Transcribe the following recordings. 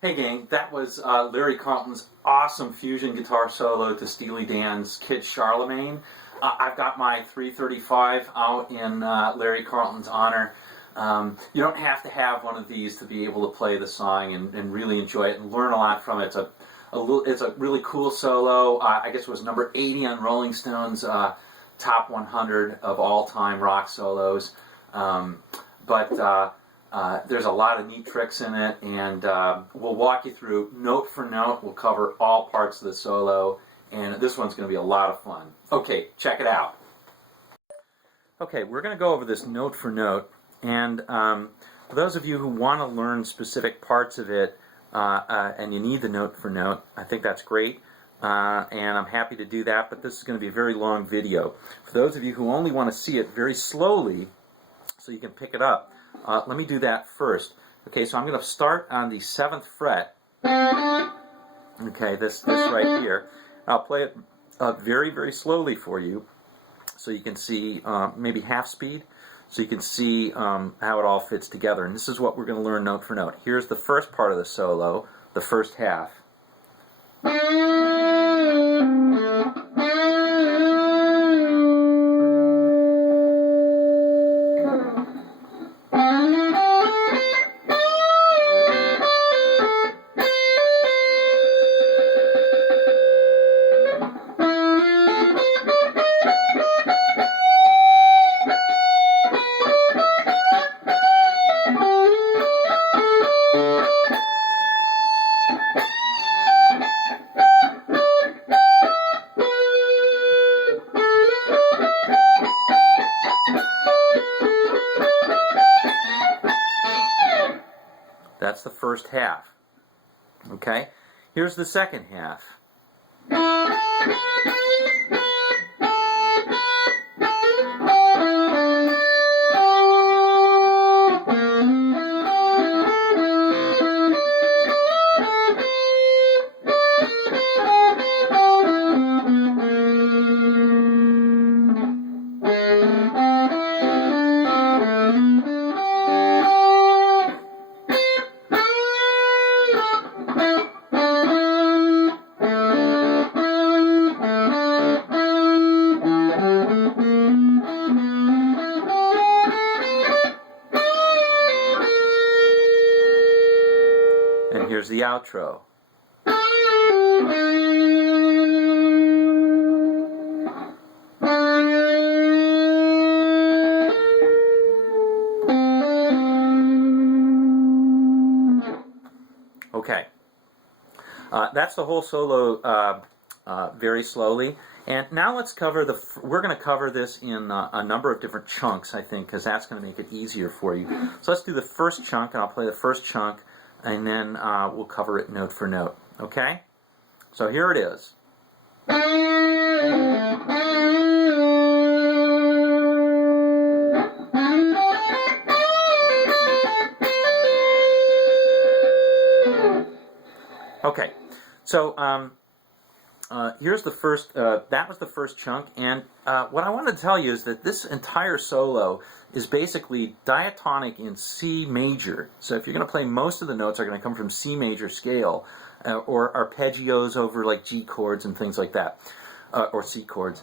Hey gang, that was Larry Carlton's awesome fusion guitar solo to Steely Dan's Kid Charlemagne. I've got my 335 out in Larry Carlton's honor. You don't have to have one of these to be able to play the song and really enjoy it and learn a lot from it. It's a really cool solo. I guess it was number 80 on Rolling Stone's top 100 of all-time rock solos. There's a lot of neat tricks in it, and we'll walk you through note for note. We'll cover all parts of the solo, and this one's going to be a lot of fun. Okay, check it out. Okay, we're going to go over this note for note, and for those of you who want to learn specific parts of it, and you need the note for note, I think that's great, and I'm happy to do that, but this is going to be a very long video. For those of you who only want to see it very slowly, so you can pick it up, let me do that first. Okay, so I'm going to start on the 7th fret. Okay, this right here. I'll play it very, very slowly for you, so you can see maybe half speed, so you can see how it all fits together. And this is what we're going to learn note for note. Here's the first part of the solo, the first half. That's the first half. Okay? Here's the second half. And here's the outro. Okay, that's the whole solo very slowly. And now let's cover we're going to cover this in a number of different chunks, I think, because that's going to make it easier for you. So let's do the first chunk, and I'll play the first chunk, and then we'll cover it note for note. Okay? So here it is. Okay, so here's the first, that was the first chunk, and what I wanted to tell you is that this entire solo is basically diatonic in C major. So if you're going to play, most of the notes are going to come from C major scale, or arpeggios over like G chords and things like that, or C chords,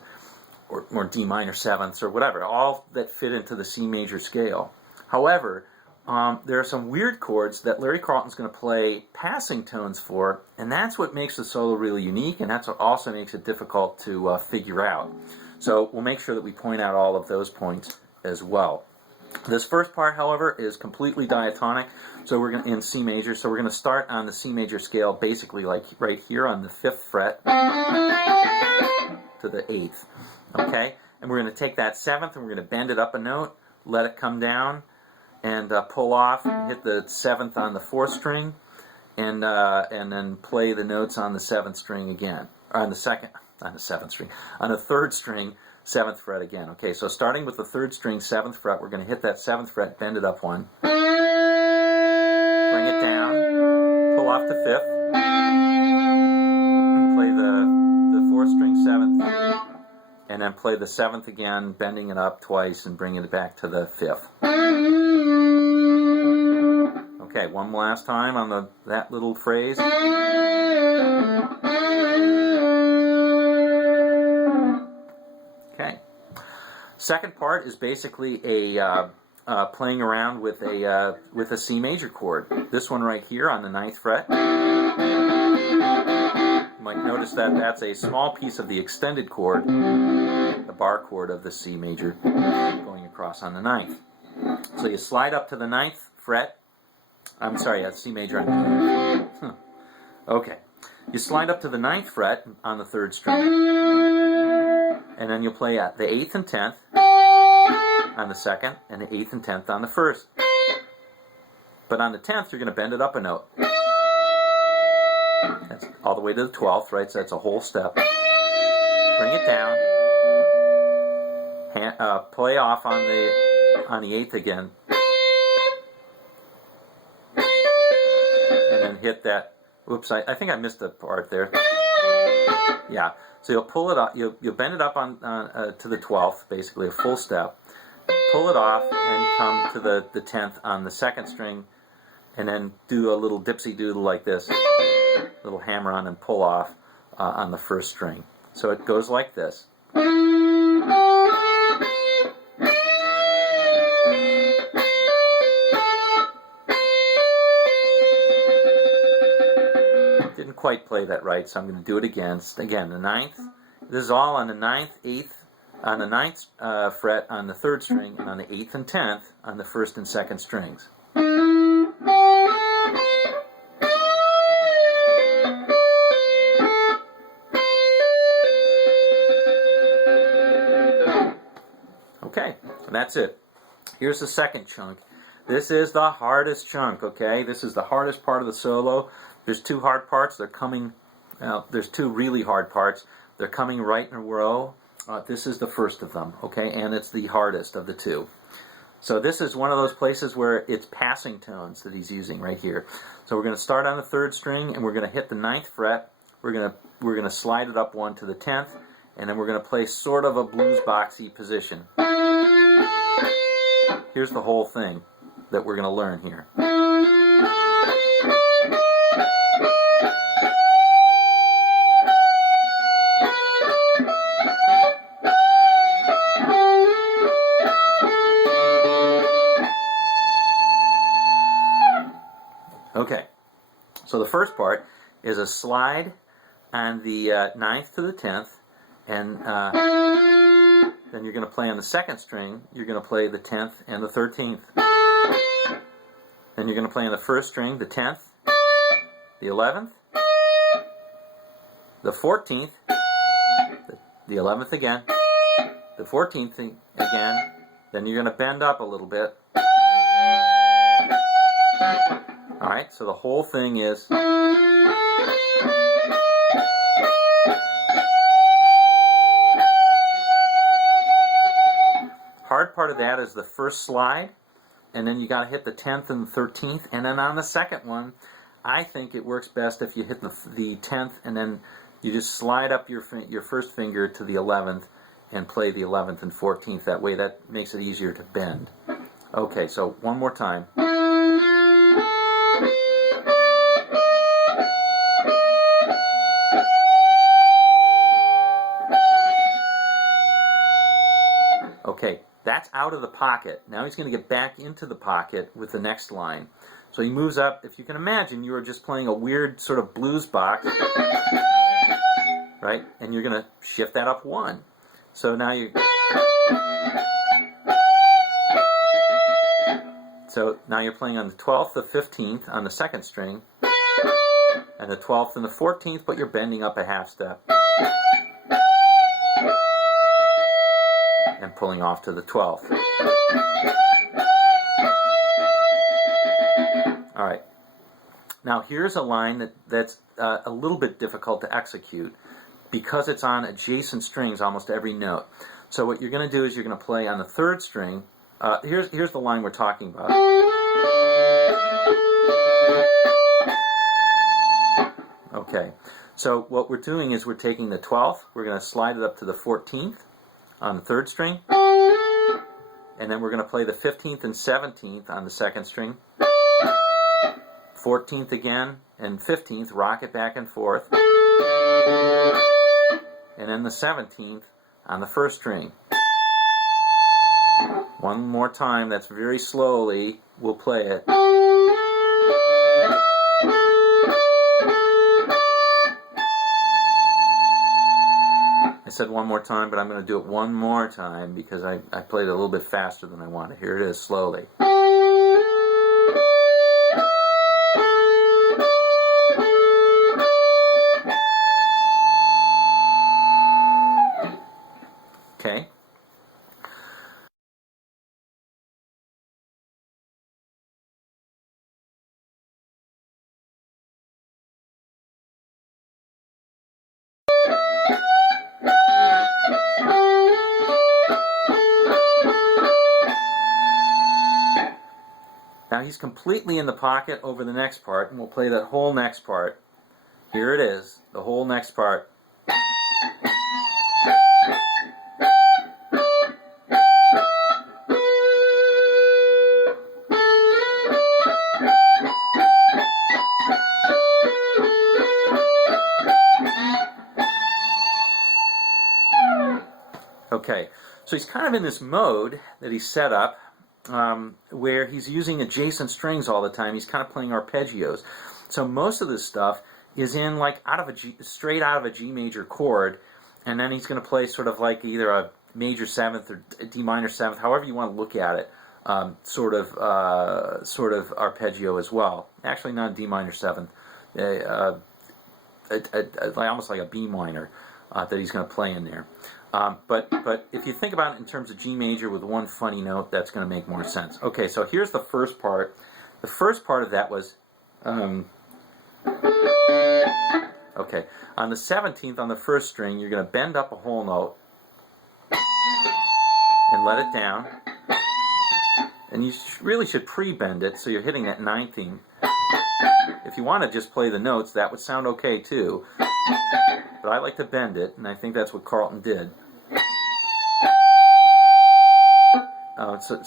or D minor sevenths, or whatever, all that fit into the C major scale. However, there are some weird chords that Larry Carlton's going to play passing tones for, and that's what makes the solo really unique, and that's what also makes it difficult to figure out. So we'll make sure that we point out all of those points as well. This first part, however, is completely diatonic, so we're going in C major. So we're going to start on the C major scale, basically like right here on the 5th fret to the 8th. Okay, and we're going to take that 7th and we're going to bend it up a note, let it come down, and pull off, and hit the 7th on the 4th string, and then play the notes on the 7th string again, or on the 7th string, on the 3rd string, 7th fret again. Okay, so starting with the 3rd string, 7th fret, we're going to hit that 7th fret, bend it up one, bring it down, pull off the 5th, and play the 4th string 7th, and then play the 7th again, bending it up twice and bringing it back to the 5th. Okay, one last time on that little phrase. Okay. Second part is basically a playing around with a C major chord. This one right here on the 9th fret. You might notice that that's a small piece of the extended chord, the bar chord of the C major, going across on the 9th. So you slide up to the 9th fret. I'm sorry, that's C major on the 9th. Okay. You slide up to the 9th fret on the 3rd string, and then you'll play at the 8th and 10th on the 2nd, and the 8th and 10th on the 1st. But on the 10th, you're going to bend it up a note. That's all the way to the 12th, right? So that's a whole step. Bring it down. Play off on the 8th again. And then hit that. Oops, I think I missed a part there. Yeah, so you'll pull it up, you'll bend it up on to the 12th, basically a full step. Pull it off and come to the 10th on the 2nd string, and then do a little dipsy doodle like this, little hammer on and pull off on the 1st string. So it goes like this. Didn't quite play that right, so I'm going to do it again. Again, the 9th. This is all on the 9th, 8th, on the 9th fret on the 3rd string, and on the 8th and 10th on the 1st and 2nd strings. Okay, and that's it. Here's the second chunk. This is the hardest chunk, okay? This is the hardest part of the solo. There's two hard parts. They're coming, there's two really hard parts. They're coming right in a row. This is the first of them, okay? And it's the hardest of the two. So this is one of those places where it's passing tones that he's using right here. So we're going to start on the 3rd string, and we're going to hit the 9th fret. We're going to slide it up one to the 10th, and then we're going to play sort of a blues boxy position. Here's the whole thing that we're going to learn here. Okay, so the first part is a slide on the 9th to the 10th, and then you're going to play on the 2nd string, you're going to play the 10th and the 13th. Then you're going to play on the 1st string, the 10th, the 11th, the 14th, the 11th again, the 14th again, then you're going to bend up a little bit. Alright, so the whole thing is hard part of that is the first slide, and then you got to hit the 10th and the 13th, and then on the second one, I think it works best if you hit the 10th and then you just slide up your first finger to the 11th and play the 11th and 14th. That way that makes it easier to bend. Okay, so one more time. Okay, that's out. out of the pocket. Now he's going to get back into the pocket with the next line. So he moves up. If you can imagine, you were just playing a weird sort of blues box, right? And you're going to shift that up one. So now you're playing on the 12th, the 15th on the second string, and the 12th and the 14th, but you're bending up a half step and pulling off to the 12th. All right. Now here's a line that's a little bit difficult to execute because it's on adjacent strings almost every note. So what you're going to do is you're going to play on the third string. Here's the line we're talking about. Okay. So what we're doing is we're taking the 12th, we're going to slide it up to the 14th on the third string, and then we're going to play the 15th and 17th on the second string, 14th again, and 15th, rock it back and forth, and then the 17th on the first string. One more time, that's very slowly, we'll play it. I said one more time, but I'm going to do it one more time because I played it a little bit faster than I wanted. Here it is, slowly. Okay. Now he's completely in the pocket over the next part, and we'll play that whole next part. Here it is, the whole next part. Okay, so he's kind of in this mode that he's set up where he's using adjacent strings all the time. He's kind of playing arpeggios. So most of this stuff is in like straight out of a G major chord, and then he's going to play sort of like either a major seventh or a D minor seventh, however you want to look at it, sort of arpeggio as well. Actually, not a D minor seventh, almost like a B minor that he's going to play in there. But if you think about it in terms of G major with one funny note, that's going to make more sense. Okay, so here's the first part. The first part of that was, okay, on the 17th on the first string, you're going to bend up a whole note and let it down. And you really should pre-bend it so you're hitting that 19th. If you want to just play the notes, that would sound okay too. But I like to bend it, and I think that's what Carlton did.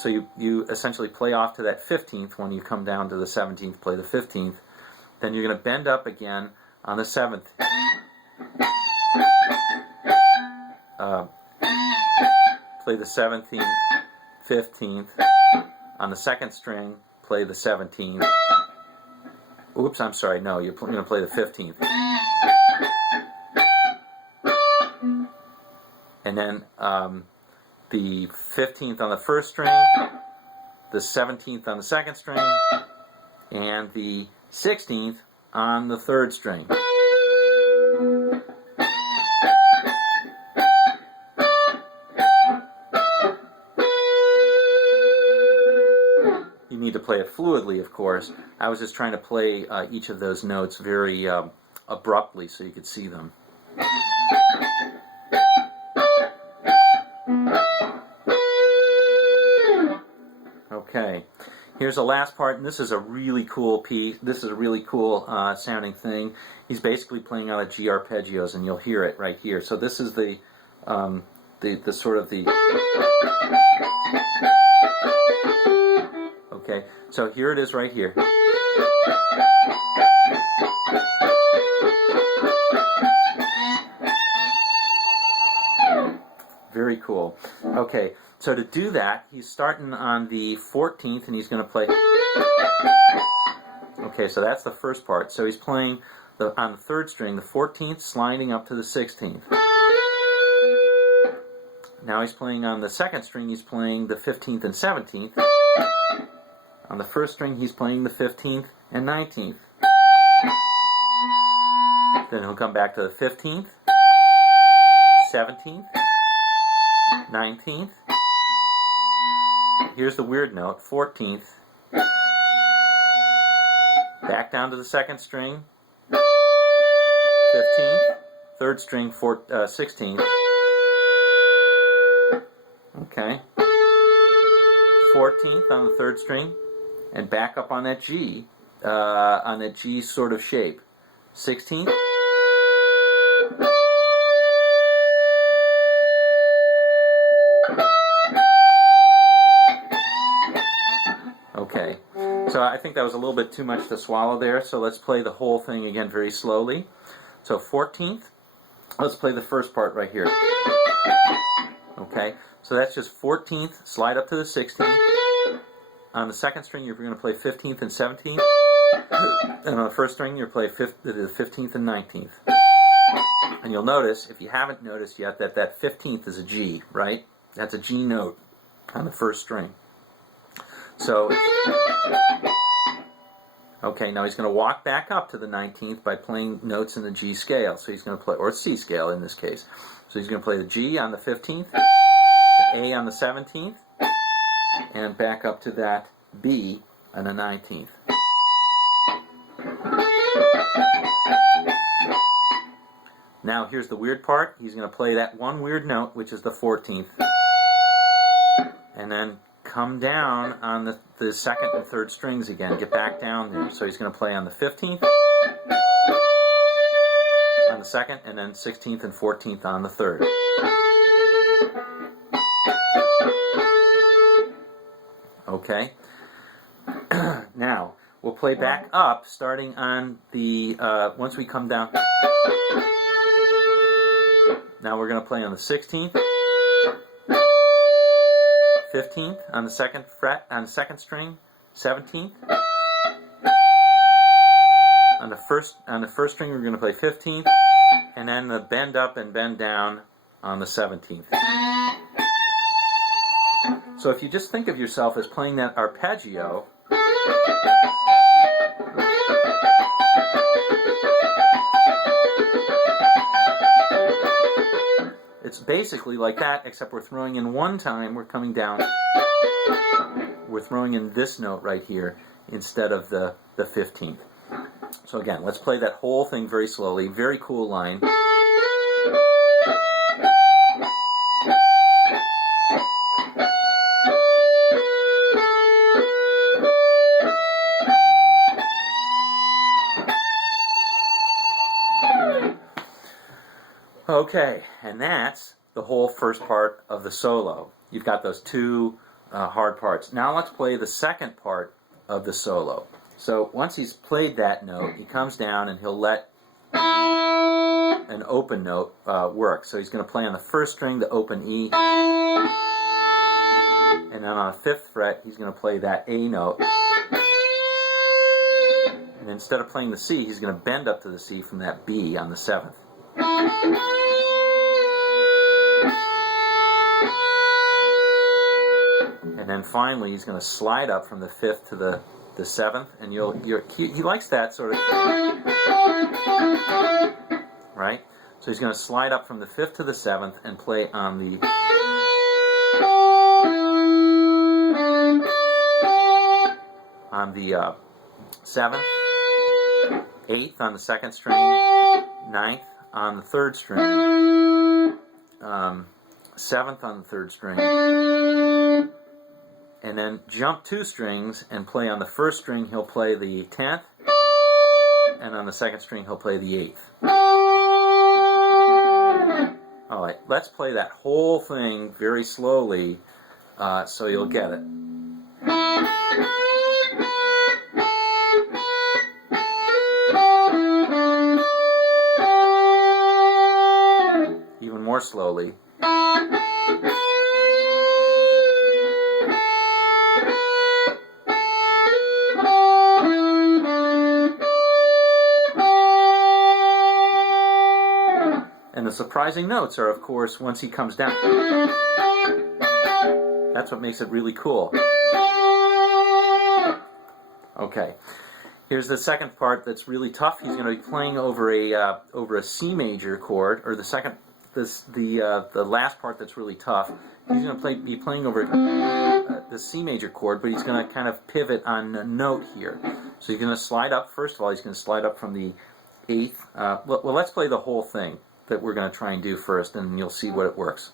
So you essentially play off to that 15th. When you come down to the 17th, play the 15th. Then you're going to bend up again on the 7th. Play the 17th, 15th. On the second string, play the 17th. Oops, I'm sorry, no, you're going to play the 15th. And then the 15th on the first string, the 17th on the second string, and the 16th on the third string. You need to play it fluidly, of course. I was just trying to play each of those notes very abruptly so you could see them. Okay, here's the last part, and this is a really cool piece. This is a really cool sounding thing. He's basically playing out of G arpeggios, and you'll hear it right here. So this is the sort of the. Okay, so here it is right here. Very cool. cool. Okay, so to do that, he's starting on the 14th, and he's going to play... Okay, so that's the first part. So he's playing on the 3rd string, the 14th, sliding up to the 16th. Now he's playing on the 2nd string, he's playing the 15th and 17th. On the 1st string, he's playing the 15th and 19th. Then he'll come back to the 15th, 17th, 19th. Here's the weird note, 14th. Back down to the 2nd string, 15th, 3rd string, 16th. Okay. 14th on the 3rd string, and back up on that G sort of shape. 16th. Okay, so I think that was a little bit too much to swallow there, so let's play the whole thing again very slowly. So 14th, let's play the first part right here. Okay, so that's just 14th, slide up to the 16th. On the 2nd string, you're going to play 15th and 17th. And on the 1st string, you'll play the 15th and 19th. And you'll notice, if you haven't noticed yet, that that 15th is a G, right? That's a G note on the 1st string. So, okay, now he's going to walk back up to the 19th by playing notes in the G scale. So he's going to play, or C scale in this case. So he's going to play the G on the 15th, the A on the 17th, and back up to that B on the 19th. Now here's the weird part. He's going to play that one weird note, which is the 14th, and then come down on the 2nd and 3rd strings again, get back down there. So he's going to play on the 15th, on the 2nd, and then 16th and 14th on the 3rd. Okay. Now, we'll play back up, starting on the, once we come down. Now we're going to play on the 16th, 15th on the 2nd fret, on the 2nd string, 17th. On the first string we're going to play 15th, and then the bend up and bend down on the 17th. So if you just think of yourself as playing that arpeggio, it's basically like that, except we're throwing in one time, we're coming down, we're throwing in this note right here instead of the 15th. So again, let's play that whole thing very slowly. Very cool line. Okay, and that's the whole first part of the solo. You've got those two hard parts. Now let's play the second part of the solo. So once he's played that note, he comes down and he'll let an open note work. So he's going to play on the 1st string the open E, and then on the 5th fret he's going to play that A note. And instead of playing the C, he's going to bend up to the C from that B on the 7th. And then finally he's going to slide up from the 5th to the 7th, and he likes that sort of, right? So he's going to slide up from the 5th to the 7th and play on the 7th, 8th on the 2nd string, 9th on the 3rd string, 7th on the 3rd string, and then jump 2 strings and play on the 1st string he'll play the 10th, and on the 2nd string he'll play the 8th. Alright, let's play that whole thing very slowly so you'll get it. Even more slowly. the surprising notes are, of course, once he comes down. That's what makes it really cool. Okay, here's the second part that's really tough. He's going to be playing over a C major chord, or the last part that's really tough. He's going to be playing over the C major chord, but he's going to kind of pivot on a note here. So he's going to slide up. First of all, he's going to slide up from the 8th. Well, let's play the whole thing that we're going to try and do first, and you'll see what it works.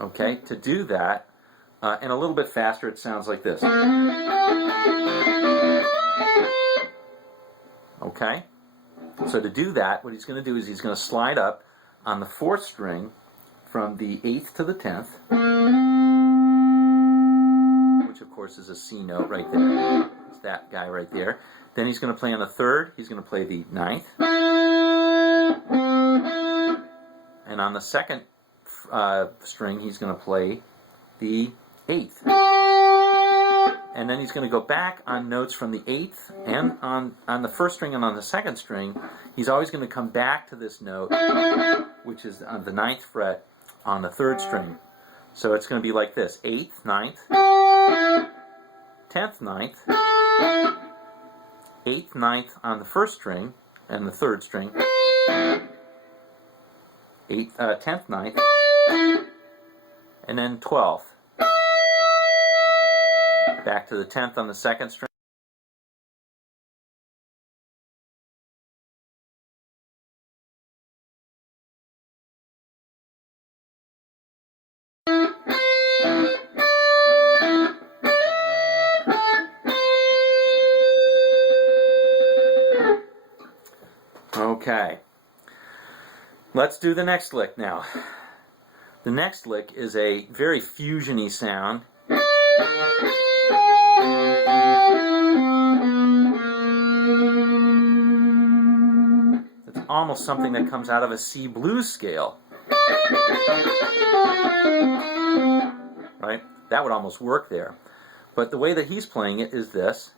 Okay, to do that, and a little bit faster, it sounds like this. Okay, so to do that, what he's going to do is he's going to slide up on the 4th string from the 8th to the 10th, which of course is a C note right there. It's that guy right there. Then he's going to play on the 3rd, he's going to play the 9th, and on the 2nd string he's going to play the 8th. And then he's going to go back on notes from the 8th and on the 1st string and on the 2nd string. He's always going to come back to this note, which is on the 9th fret on the 3rd string. So it's going to be like this: 8th, 9th, 10th, 9th, 8th, 9th on the 1st string and the 3rd string, 10th, 9th, and then 12th. Back to the 10th on the 2nd string. Okay. Let's do the next lick now. The next lick is a very fusion-y sound. It's almost something that comes out of a C blues scale. Right? That would almost work there. But the way that he's playing it is this.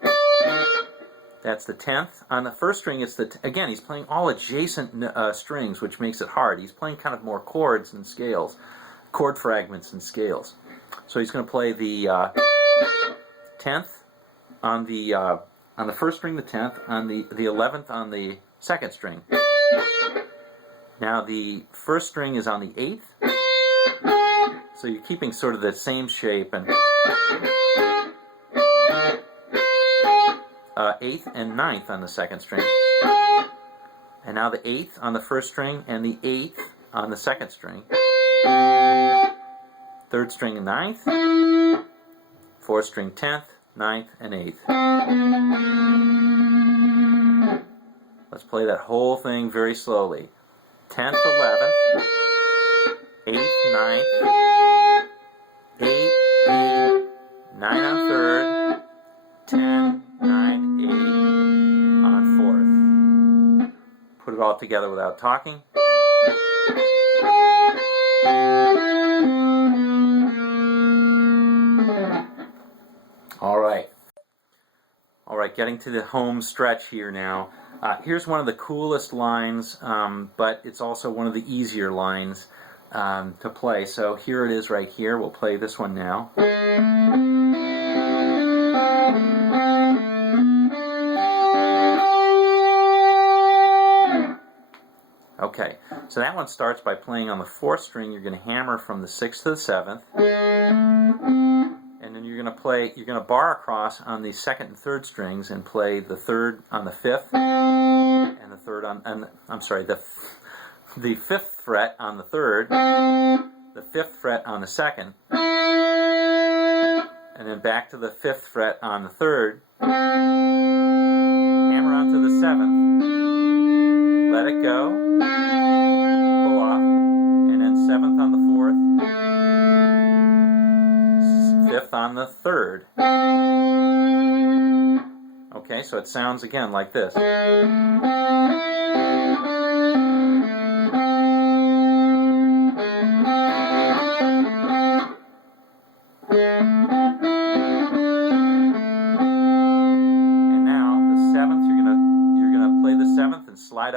That's the 10th. On the 1st string, it's again, he's playing all adjacent strings, which makes it hard. He's playing kind of more chords and scales, chord fragments and scales. So he's going to play the 10th on the 1st string, the 10th, on the 11th on the 2nd string. Now the 1st string is on the 8th, so you're keeping sort of the same shape, and 8th and 9th on the 2nd string. And now the 8th on the 1st string and the 8th on the 2nd string. 3rd string and 9th, 4th string 10th, 9th, and 8th. Let's play that whole thing very slowly. 10th, 11th, 8th, 9th, 8, 8, 9 on 3rd, 10, 9, 8 on 4th. Put it all together without talking. All right, getting to the home stretch here now. Here's one of the coolest lines, but it's also one of the easier lines to play. So here it is right here. We'll play this one now. Okay, so that one starts by playing on the 4th string. You're going to hammer from the 6th to the 7th. And then you're going to bar across on the 2nd and 3rd strings and play the 3rd on the 5th, and the 3rd on, the 5th fret on the 3rd, the 5th fret on the 2nd, and then back to the 5th fret on the 3rd, hammer onto the 7th, let it go, pull off, and then 7th on the 4th, 5th on the 3rd. Okay, so it sounds again like this.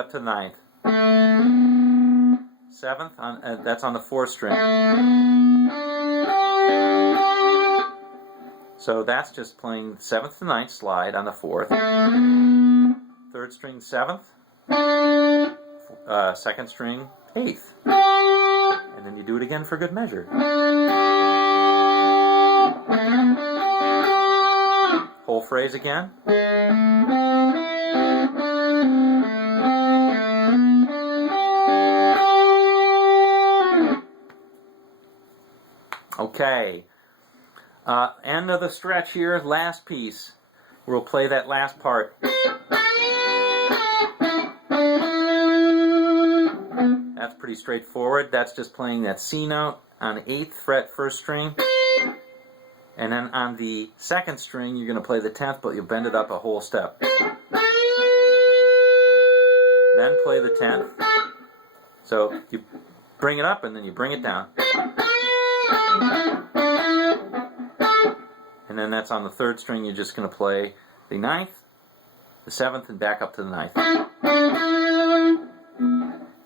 up to the ninth. Seventh, that's on the fourth string. So that's just playing seventh to ninth slide on the fourth. Third string seventh. Second string eighth. And then you do it again for good measure. Whole phrase again. Okay. End of the stretch here, last piece. We'll play that last part. That's pretty straightforward. That's just playing that C note on the 8th fret, first string. And then on the second string, you're going to play the 10th, but you'll bend it up a whole step. Then play the 10th. So you bring it up and then you bring it down. And then that's on the third string. You're just going to play the 9th, the 7th, and back up to the 9th.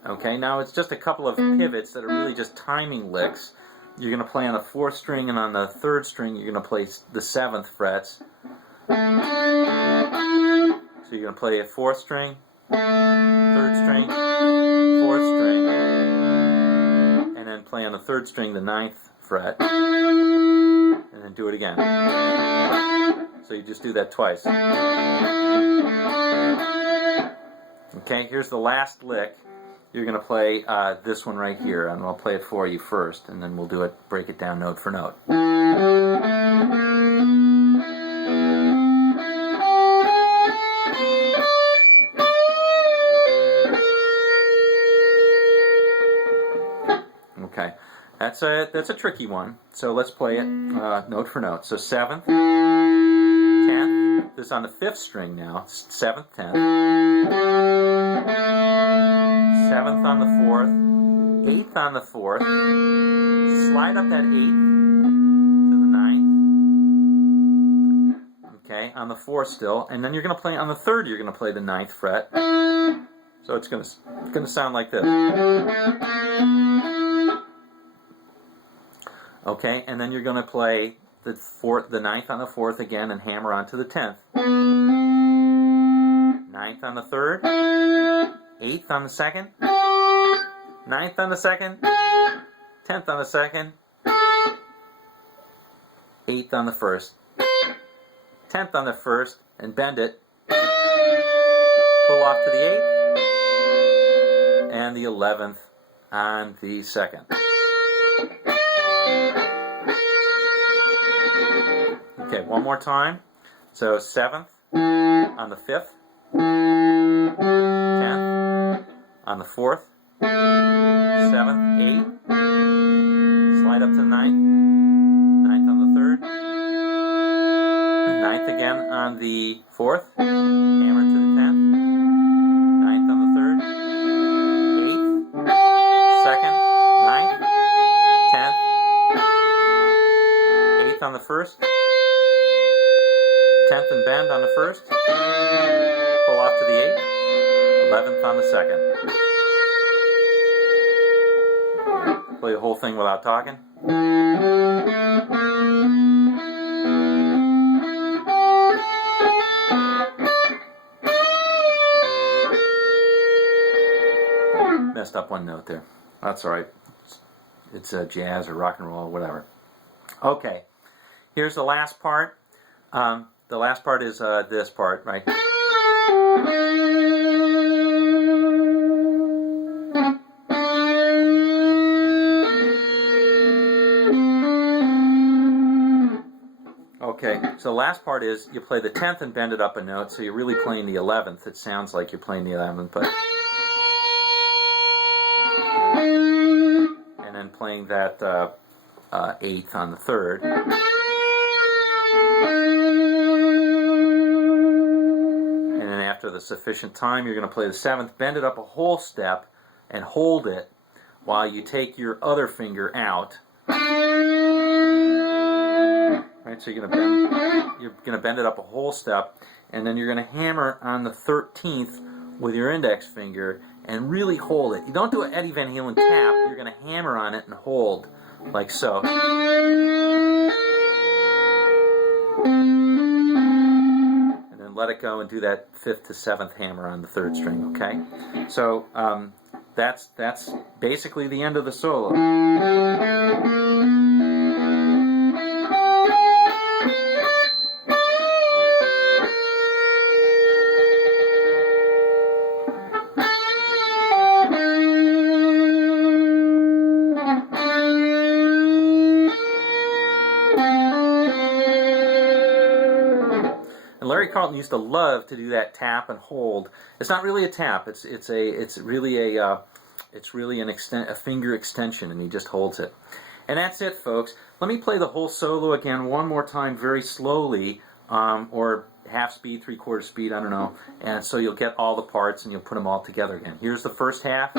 Okay, now it's just a couple of pivots that are really just timing licks. You're going to play on the 4th string, and on the 3rd string, you're going to play the 7th frets. So you're going to play a 4th string, 3rd string, 4th string, and then play on the 3rd string the 9th fret, and then do it again. So you just do that twice. Okay, here's the last lick. You're going to play this one right here, and I'll play it for you first, and then we'll do it, break it down note for note. Okay, that's a tricky one. So let's play it note for note. So 7th, 10th. This is on the 5th string now. 7th, 10th. 7th on the 4th, 8th on the 4th, slide up that 8th to the 9th, okay, on the 4th still, and then you're going to play on the 3rd, you're going to play the 9th fret, so it's going to sound like this. Okay, and then you're going to play the 9th on the 4th again and hammer onto the 10th. 9th on the 3rd, 8th on the 2nd, 9th on the 2nd, 10th on the 2nd, 8th on the 1st, 10th on the 1st, and bend it. Pull off to the 8th, and the 11th on the 2nd. Okay, one more time. So 7th on the 5th, 10th on the 4th, 7th, 8th, slide up to the 9th, 9th on the 3rd, 9th again on the 4th, hammer to the 10th, 9th on the 3rd, 8th, 2nd, 9th, 10th, 8th on the 1st, 10th and bend on the 1st, pull off to the 8th, 11th on the 2nd. Play the whole thing without talking. Messed up one note there. That's alright. It's jazz or rock and roll or whatever. Okay, here's the last part. The last part is this part, right? Okay, so the last part is you play the 10th and bend it up a note, so you're really playing the 11th. It sounds like you're playing the 11th, but... And then playing that 8th on the 3rd. And then after the sufficient time, you're going to play the 7th, bend it up a whole step, and hold it while you take your other finger out. Right, so you're going to bend it up a whole step, and then you're going to hammer on the 13th with your index finger and really hold it. You don't do an Eddie Van Halen tap, you're going to hammer on it and hold, like so. And then let it go and do that 5th to 7th hammer on the 3rd string, okay? So that's basically the end of the solo. And Larry Carlton used to love to do that tap and hold. It's not really a tap. It's really a finger extension, and he just holds it. And that's it, folks. Let me play the whole solo again one more time, very slowly, or half speed, 3/4 speed, I don't know. And so you'll get all the parts and you'll put them all together again. Here's the first half.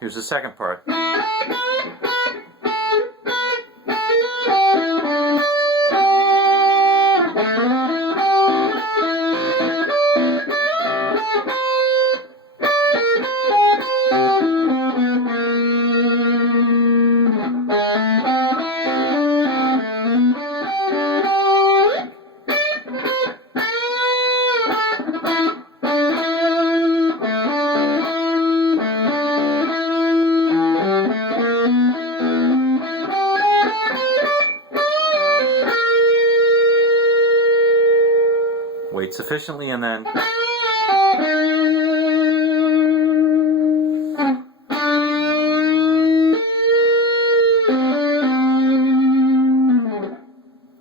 Here's the second part. Wait sufficiently and then...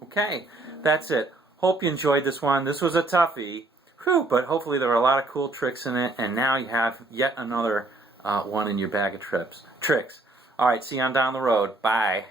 Okay, that's it. Hope you enjoyed this one. This was a toughie, but hopefully there were a lot of cool tricks in it, and now you have yet another one in your bag of tricks. All right, see you on down the road. Bye.